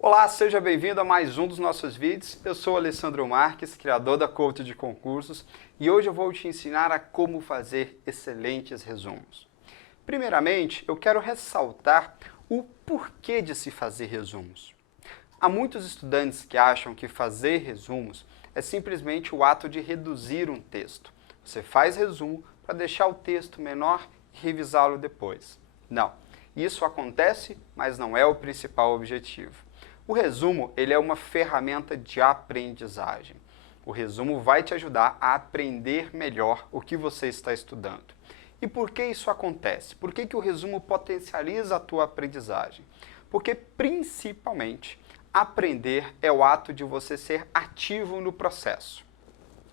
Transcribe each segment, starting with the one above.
Olá, seja bem-vindo a mais um dos nossos vídeos. Eu sou Alessandro Marques, criador da Coach de Concursos, e hoje eu vou te ensinar a como fazer excelentes resumos. Primeiramente, eu quero ressaltar o porquê de se fazer resumos. Há muitos estudantes que acham que fazer resumos é simplesmente o ato de reduzir um texto. Você faz resumo para deixar o texto menor e revisá-lo depois. Não, isso acontece, mas não é o principal objetivo. O resumo, ele é uma ferramenta de aprendizagem. O resumo vai te ajudar a aprender melhor o que você está estudando. E por que isso acontece? Por que o resumo potencializa a tua aprendizagem? Porque, principalmente, aprender é o ato de você ser ativo no processo.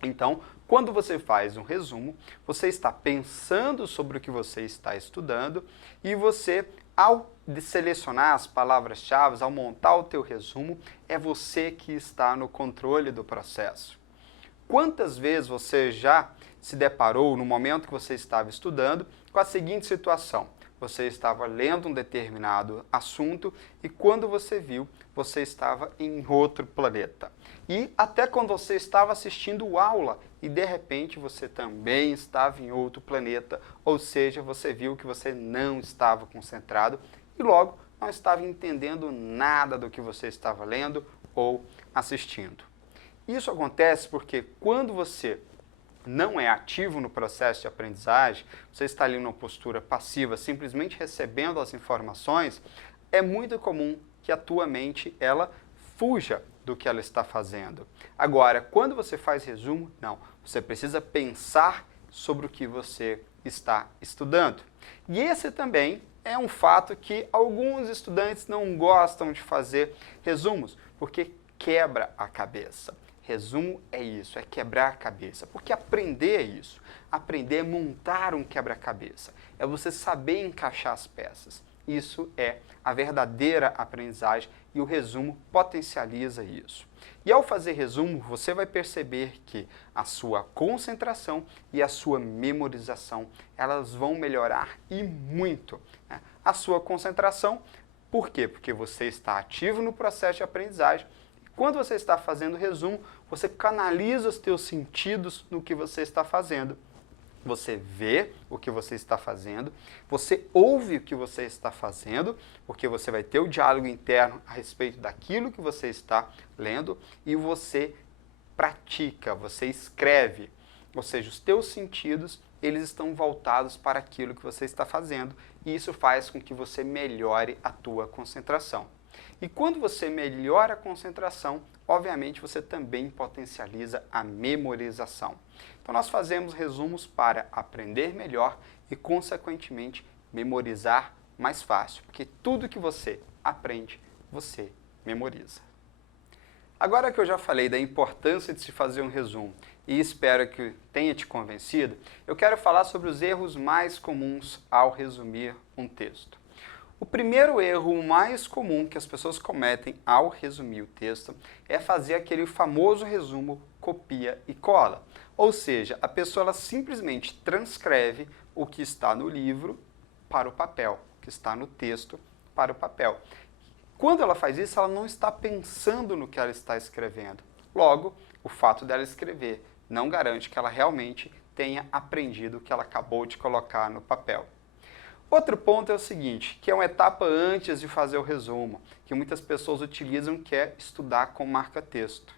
Então, quando você faz um resumo, você está pensando sobre o que você está estudando e você, ao selecionar as palavras-chave, ao montar o teu resumo, é você que está no controle do processo. Quantas vezes você já se deparou, no momento que você estava estudando, com a seguinte situação? Você estava lendo um determinado assunto e quando você viu, você estava em outro planeta. E até quando você estava assistindo aula e de repente você também estava em outro planeta, ou seja, você viu que você não estava concentrado e logo não estava entendendo nada do que você estava lendo ou assistindo. Isso acontece porque quando você não é ativo no processo de aprendizagem, você está ali numa postura passiva, simplesmente recebendo as informações, é muito comum que a tua mente ela fuja do que ela está fazendo. Agora, quando você faz resumo, não, você precisa pensar sobre o que você está estudando. E esse também é um fato que alguns estudantes não gostam de fazer resumos, porque quebra a cabeça. Resumo é isso, é quebrar a cabeça, porque aprender é isso. Aprender é montar um quebra-cabeça, é você saber encaixar as peças. Isso é a verdadeira aprendizagem e o resumo potencializa isso. E ao fazer resumo, você vai perceber que a sua concentração e a sua memorização, elas vão melhorar e muito, né? A sua concentração, por quê? Porque você está ativo no processo de aprendizagem. Quando você está fazendo resumo, você canaliza os teus sentidos no que você está fazendo. Você vê o que você está fazendo, você ouve o que você está fazendo, porque você vai ter o diálogo interno a respeito daquilo que você está lendo e você pratica, você escreve. Ou seja, os teus sentidos, eles estão voltados para aquilo que você está fazendo e isso faz com que você melhore a tua concentração. E quando você melhora a concentração, obviamente você também potencializa a memorização. Então nós fazemos resumos para aprender melhor e, consequentemente, memorizar mais fácil, porque tudo que você aprende, você memoriza. Agora que eu já falei da importância de se fazer um resumo e espero que tenha te convencido, eu quero falar sobre os erros mais comuns ao resumir um texto. O primeiro erro mais comum que as pessoas cometem ao resumir o texto é fazer aquele famoso resumo copia e cola. Ou seja, a pessoa ela simplesmente transcreve o que está no livro para o papel, o que está no texto para o papel. Quando ela faz isso, ela não está pensando no que ela está escrevendo. Logo, o fato dela escrever não garante que ela realmente tenha aprendido o que ela acabou de colocar no papel. Outro ponto é o seguinte, que é uma etapa antes de fazer o resumo, que muitas pessoas utilizam, que é estudar com marca-texto.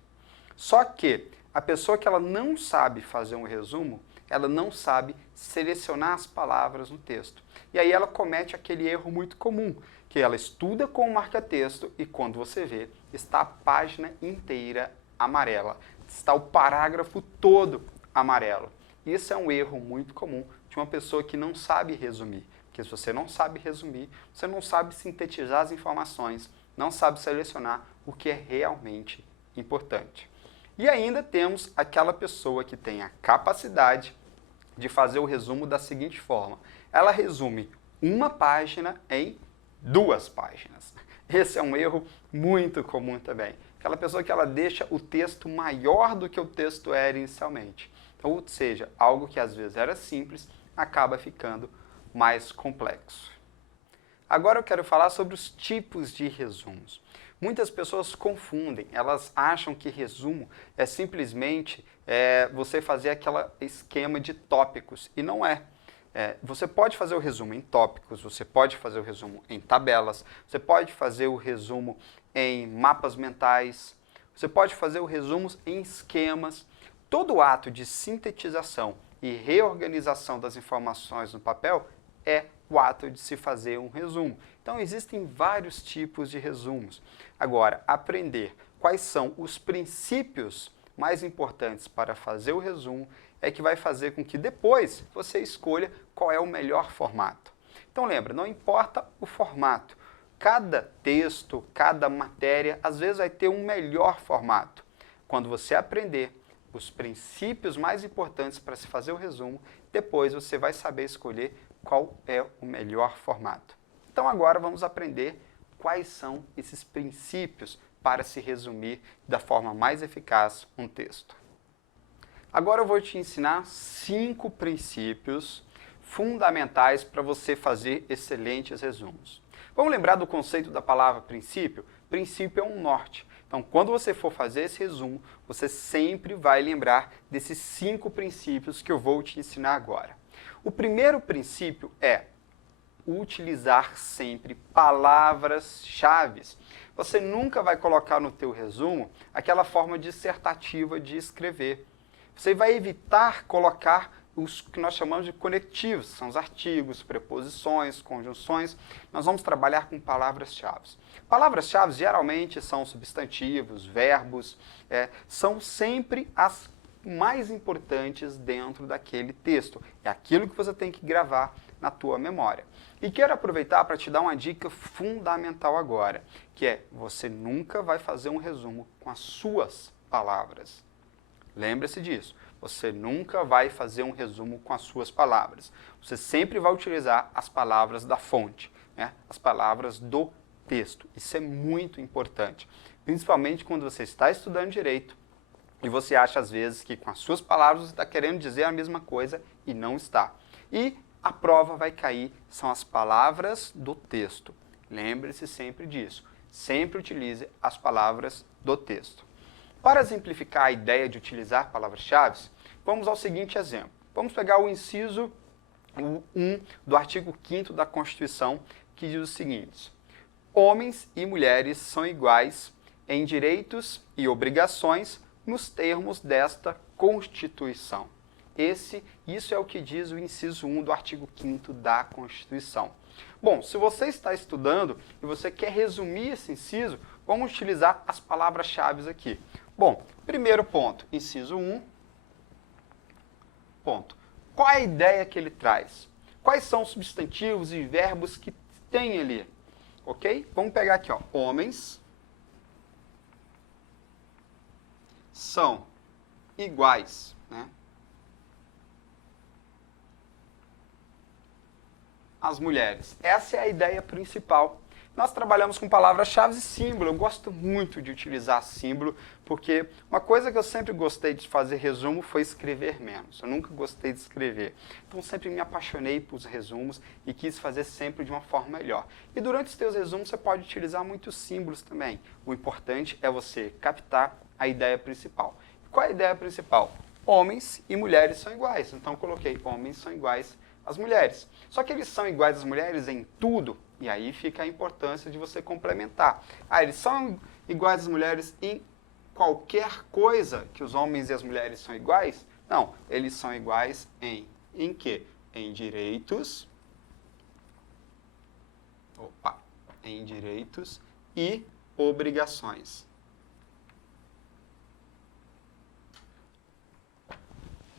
Só que a pessoa que ela não sabe fazer um resumo, ela não sabe selecionar as palavras no texto. E aí ela comete aquele erro muito comum, que ela estuda com marca-texto e quando você vê, está a página inteira amarela, está o parágrafo todo amarelo. Isso é um erro muito comum de uma pessoa que não sabe resumir. Porque se você não sabe resumir, você não sabe sintetizar as informações, não sabe selecionar o que é realmente importante. E ainda temos aquela pessoa que tem a capacidade de fazer o resumo da seguinte forma. Ela resume uma página em 2 páginas. Esse é um erro muito comum também. Aquela pessoa que ela deixa o texto maior do que o texto era inicialmente. Então, ou seja, algo que às vezes era simples, acaba ficando mais complexo. Agora eu quero falar sobre os tipos de resumos. Muitas pessoas confundem, elas acham que resumo é simplesmente você fazer aquele esquema de tópicos, e não é. Você pode fazer o resumo em tópicos, você pode fazer o resumo em tabelas, você pode fazer o resumo em mapas mentais, você pode fazer o resumo em esquemas. Todo ato de sintetização e reorganização das informações no papel é o ato de se fazer um resumo. Então, existem vários tipos de resumos. Agora, aprender quais são os princípios mais importantes para fazer o resumo é que vai fazer com que depois você escolha qual é o melhor formato. Então, lembra, não importa o formato. Cada texto, cada matéria, às vezes vai ter um melhor formato. Quando você aprender os princípios mais importantes para se fazer o resumo, depois você vai saber escolher qual é o melhor formato. Então agora vamos aprender quais são esses princípios para se resumir da forma mais eficaz um texto. Agora eu vou te ensinar 5 princípios fundamentais para você fazer excelentes resumos. Vamos lembrar do conceito da palavra princípio? Princípio é um norte. Então, quando você for fazer esse resumo, você sempre vai lembrar desses 5 princípios que eu vou te ensinar agora. O primeiro princípio é utilizar sempre palavras-chave. Você nunca vai colocar no teu resumo aquela forma dissertativa de escrever. Você vai evitar colocar os que nós chamamos de conectivos, são os artigos, preposições, conjunções. Nós vamos trabalhar com palavras-chave. Palavras-chave geralmente são substantivos, verbos, são sempre as mais importantes dentro daquele texto. É aquilo que você tem que gravar na tua memória. E quero aproveitar para te dar uma dica fundamental agora, que é você nunca vai fazer um resumo com as suas palavras. Lembre-se disso. Você nunca vai fazer um resumo com as suas palavras. Você sempre vai utilizar as palavras da fonte, as palavras do texto. Isso é muito importante, principalmente quando você está estudando direito e você acha às vezes que com as suas palavras você está querendo dizer a mesma coisa e não está. E a prova vai cair, são as palavras do texto. Lembre-se sempre disso. Sempre utilize as palavras do texto. Para exemplificar a ideia de utilizar palavras-chave, vamos ao seguinte exemplo. Vamos pegar o inciso 1 do artigo 5º da Constituição, que diz o seguinte: homens e mulheres são iguais em direitos e obrigações nos termos desta Constituição. Isso é o que diz o inciso 1 do artigo 5º da Constituição. Bom, se você está estudando e você quer resumir esse inciso, vamos utilizar as palavras-chave aqui. Bom, primeiro ponto, inciso 1, ponto. Qual é a ideia que ele traz? Quais são os substantivos e verbos que tem ali? Ok? Vamos pegar aqui, ó. Homens são iguais, às mulheres. Essa é a ideia principal. Nós trabalhamos com palavras-chave e símbolo. Eu gosto muito de utilizar símbolo, porque uma coisa que eu sempre gostei de fazer resumo foi escrever menos. Eu nunca gostei de escrever. Então, sempre me apaixonei por resumos e quis fazer sempre de uma forma melhor. E durante os teus resumos, você pode utilizar muitos símbolos também. O importante é você captar a ideia principal. Qual é a ideia principal? Homens e mulheres são iguais. Então, eu coloquei homens são iguais às mulheres. Só que eles são iguais às mulheres em tudo. E aí fica a importância de você complementar. Eles são iguais às mulheres em qualquer coisa que os homens e as mulheres são iguais? Não, eles são iguais em quê? Em direitos. Em direitos e obrigações.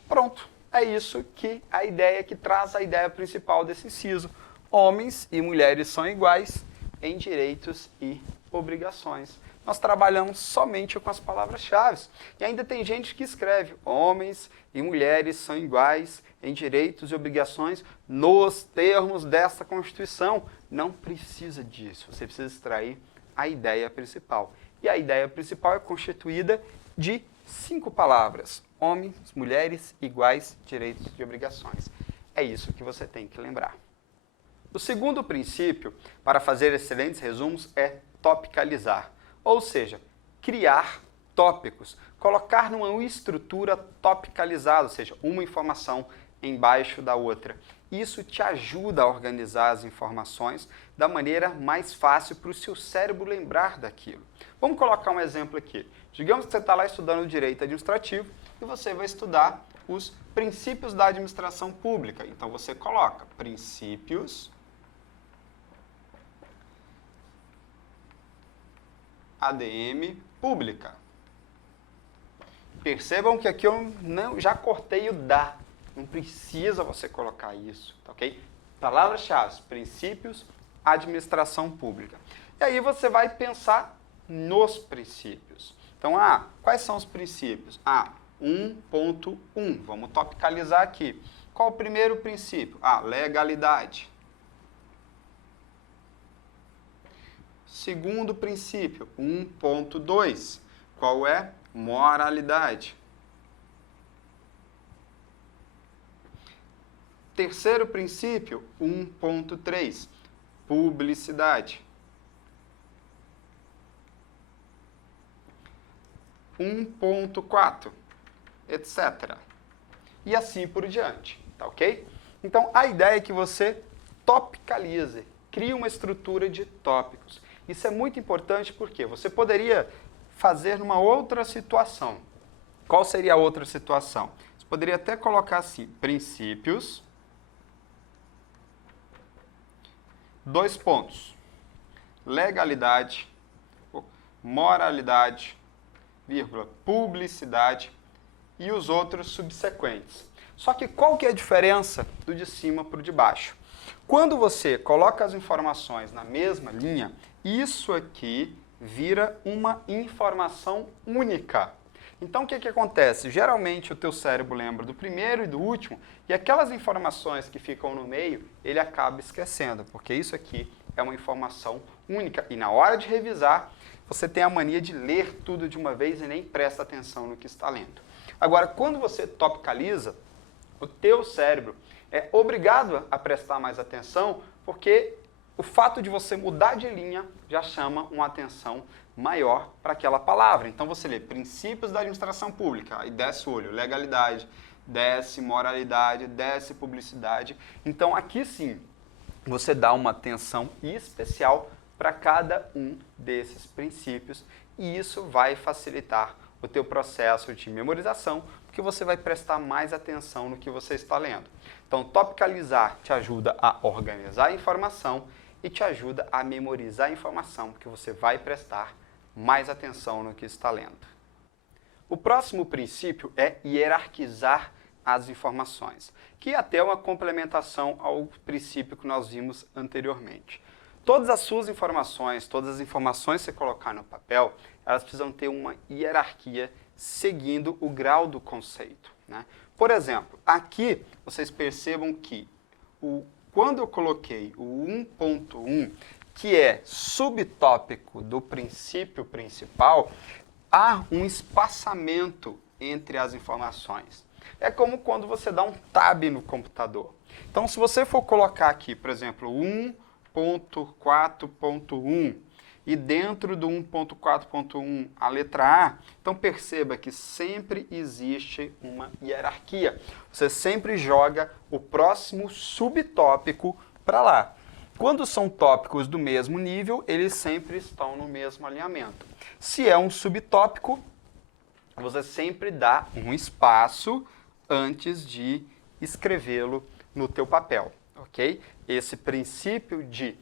Pronto. É isso que a ideia que traz a ideia principal desse inciso. Homens e mulheres são iguais em direitos e obrigações. Nós trabalhamos somente com as palavras-chave. E ainda tem gente que escreve: homens e mulheres são iguais em direitos e obrigações nos termos desta Constituição. Não precisa disso. Você precisa extrair a ideia principal. E a ideia principal é constituída de 5 palavras: homens, mulheres, iguais, direitos e obrigações. É isso que você tem que lembrar. O segundo princípio para fazer excelentes resumos é topicalizar. Ou seja, criar tópicos, colocar numa estrutura topicalizada, ou seja, uma informação embaixo da outra. Isso te ajuda a organizar as informações da maneira mais fácil para o seu cérebro lembrar daquilo. Vamos colocar um exemplo aqui. Digamos que você está lá estudando direito administrativo e você vai estudar os princípios da administração pública. Então você coloca princípios ADM pública. Percebam que aqui eu já cortei o da. Não precisa você colocar isso, tá ok? Palavras-chave, princípios, administração pública. E aí você vai pensar nos princípios. Então, quais são os princípios? 1.1, vamos topicalizar aqui. Qual o primeiro princípio? Legalidade. Segundo princípio, 1.2, qual é? Moralidade. Terceiro princípio, 1.3, publicidade. 1.4, etc. E assim por diante, tá ok? Então, a ideia é que você topicalize, crie uma estrutura de tópicos. Isso é muito importante porque você poderia fazer numa outra situação. Qual seria a outra situação? Você poderia até colocar assim, princípios, 2 pontos, legalidade, moralidade, vírgula, publicidade e os outros subsequentes. Só que qual que é a diferença do de cima para o de baixo? Quando você coloca as informações na mesma linha, isso aqui vira uma informação única. Então, o que acontece? Geralmente, o teu cérebro lembra do primeiro e do último, e aquelas informações que ficam no meio, ele acaba esquecendo, porque isso aqui é uma informação única. E na hora de revisar, você tem a mania de ler tudo de uma vez e nem presta atenção no que está lendo. Agora, quando você topicaliza, o teu cérebro é obrigado a prestar mais atenção, porque o fato de você mudar de linha já chama uma atenção maior para aquela palavra. Então você lê princípios da administração pública, aí desce o olho, legalidade, desce moralidade, desce publicidade. Então aqui sim, você dá uma atenção especial para cada um desses princípios e isso vai facilitar o teu processo de memorização, porque você vai prestar mais atenção no que você está lendo. Então, topicalizar te ajuda a organizar a informação e te ajuda a memorizar a informação, porque você vai prestar mais atenção no que está lendo. O próximo princípio é hierarquizar as informações, que é até uma complementação ao princípio que nós vimos anteriormente. Todas as suas informações, todas as informações que você colocar no papel, elas precisam ter uma hierarquia seguindo o grau do conceito, né? Por exemplo, aqui vocês percebam que quando eu coloquei o 1.1, que é subtópico do princípio principal, há um espaçamento entre as informações. É como quando você dá um tab no computador. Então, se você for colocar aqui, por exemplo, 1.4.1 e dentro do 1.4.1 a letra A, então perceba que sempre existe uma hierarquia. Você sempre joga o próximo subtópico para lá. Quando são tópicos do mesmo nível, eles sempre estão no mesmo alinhamento. Se é um subtópico, você sempre dá um espaço antes de escrevê-lo no teu papel, ok? Esse princípio de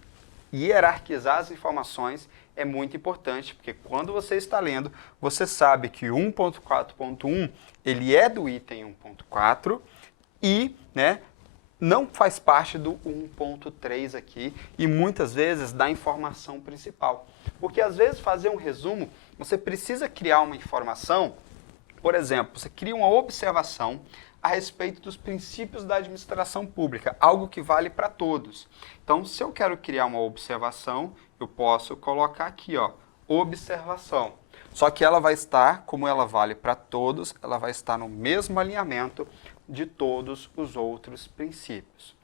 hierarquizar as informações é muito importante, porque quando você está lendo, você sabe que o 1.4.1 ele é do item 1.4 e, né, não faz parte do 1.3 aqui e muitas vezes da informação principal. Porque às vezes fazer um resumo, você precisa criar uma informação, por exemplo, você cria uma observação a respeito dos princípios da administração pública, algo que vale para todos. Então, se eu quero criar uma observação, eu posso colocar aqui, ó, observação. Só que ela vai estar, como ela vale para todos, ela vai estar no mesmo alinhamento de todos os outros princípios.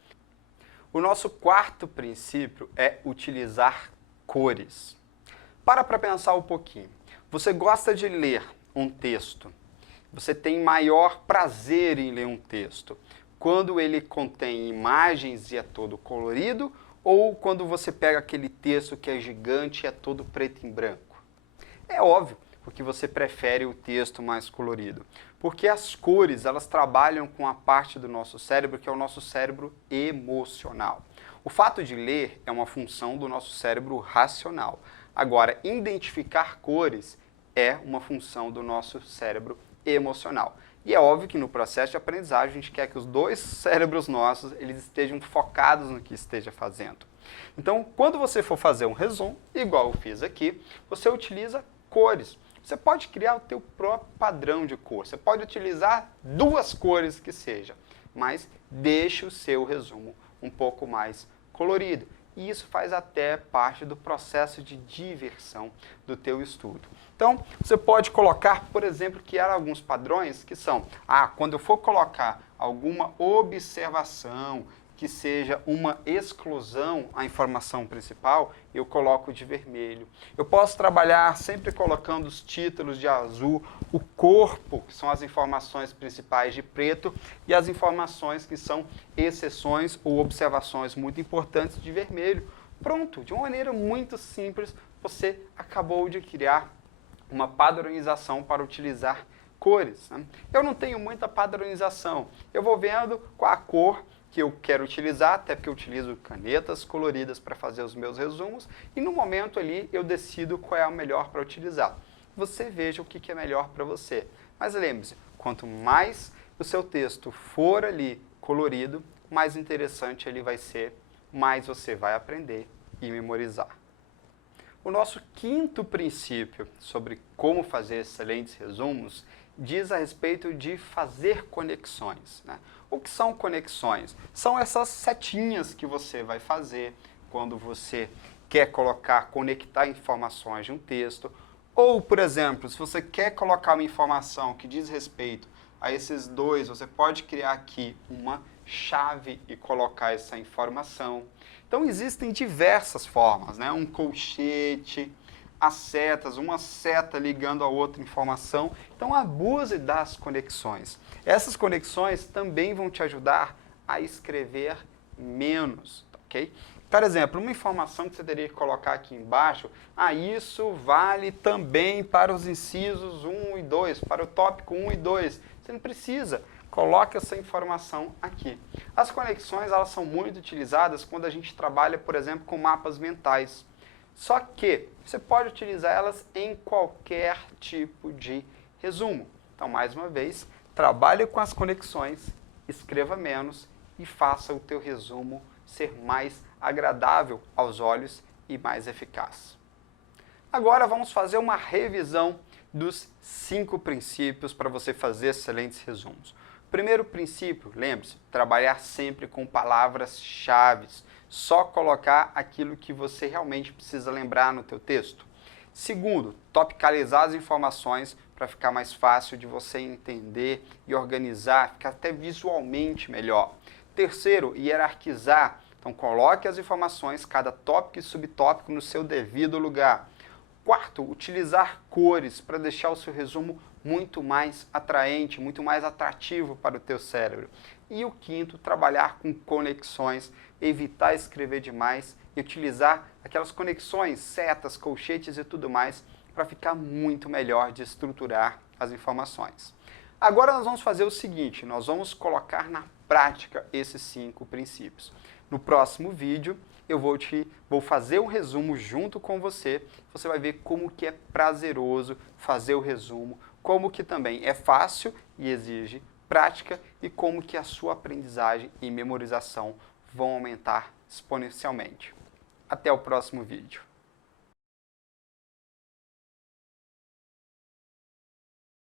O nosso quarto princípio é utilizar cores. Para pensar um pouquinho. Você gosta de ler um texto? Você tem maior prazer em ler um texto quando ele contém imagens e é todo colorido, ou quando você pega aquele texto que é gigante e é todo preto e branco? É óbvio, porque você prefere o texto mais colorido. Porque as cores, elas trabalham com a parte do nosso cérebro que é o nosso cérebro emocional. O fato de ler é uma função do nosso cérebro racional. Agora, identificar cores é uma função do nosso cérebro emocional. E é óbvio que no processo de aprendizagem a gente quer que os dois cérebros nossos eles estejam focados no que esteja fazendo. Então, quando você for fazer um resumo, igual eu fiz aqui, você utiliza cores. Você pode criar o teu próprio padrão de cor. Você pode utilizar 2 cores que seja, mas deixe o seu resumo um pouco mais colorido. E isso faz até parte do processo de diversão do teu estudo. Então, você pode colocar, por exemplo, criar alguns padrões que são, quando eu for colocar alguma observação, que seja uma exclusão à informação principal, eu coloco de vermelho. Eu posso trabalhar sempre colocando os títulos de azul, o corpo, que são as informações principais, de preto, e as informações que são exceções ou observações muito importantes, de vermelho. Pronto, de uma maneira muito simples, você acabou de criar uma padronização para utilizar cores, né? Eu não tenho muita padronização, eu vou vendo qual a cor que eu quero utilizar, até porque eu utilizo canetas coloridas para fazer os meus resumos, e no momento ali eu decido qual é a melhor para utilizar. Você veja o que é melhor para você. Mas lembre-se, quanto mais o seu texto for ali colorido, mais interessante ele vai ser, mais você vai aprender e memorizar. O nosso 5º princípio sobre como fazer excelentes resumos diz a respeito de fazer conexões, né? O que são conexões? São essas setinhas que você vai fazer quando você quer conectar informações de um texto. Ou, por exemplo, se você quer colocar uma informação que diz respeito a esses dois, você pode criar aqui uma chave e colocar essa informação. Então, existem diversas formas, né? Um colchete, as setas, uma seta ligando a outra informação. Então, abuse das conexões. Essas conexões também vão te ajudar a escrever menos, ok? Por exemplo, uma informação que você teria que colocar aqui embaixo, isso vale também para os incisos 1 e 2, para o tópico 1 e 2. Você não precisa. Coloque essa informação aqui. As conexões, elas são muito utilizadas quando a gente trabalha, por exemplo, com mapas mentais. Só que você pode utilizar elas em qualquer tipo de resumo. Então, mais uma vez, trabalhe com as conexões, escreva menos e faça o teu resumo ser mais agradável aos olhos e mais eficaz. Agora vamos fazer uma revisão dos 5 princípios para você fazer excelentes resumos. Primeiro princípio, lembre-se, trabalhar sempre com palavras-chave. Só colocar aquilo que você realmente precisa lembrar no teu texto. Segundo, topicalizar as informações para ficar mais fácil de você entender e organizar, ficar até visualmente melhor. Terceiro, hierarquizar. Então, coloque as informações, cada tópico e subtópico no seu devido lugar. Quarto, utilizar cores para deixar o seu resumo muito mais atraente, muito mais atrativo para o teu cérebro. E o quinto, trabalhar com conexões, evitar escrever demais e utilizar aquelas conexões, setas, colchetes e tudo mais para ficar muito melhor de estruturar as informações. Agora nós vamos fazer o seguinte, nós vamos colocar na prática esses 5 princípios. No próximo vídeo eu vou fazer um resumo junto com você, você vai ver como que é prazeroso fazer o resumo, como que também é fácil e exige prática e como que a sua aprendizagem e memorização vão aumentar exponencialmente. Até o próximo vídeo.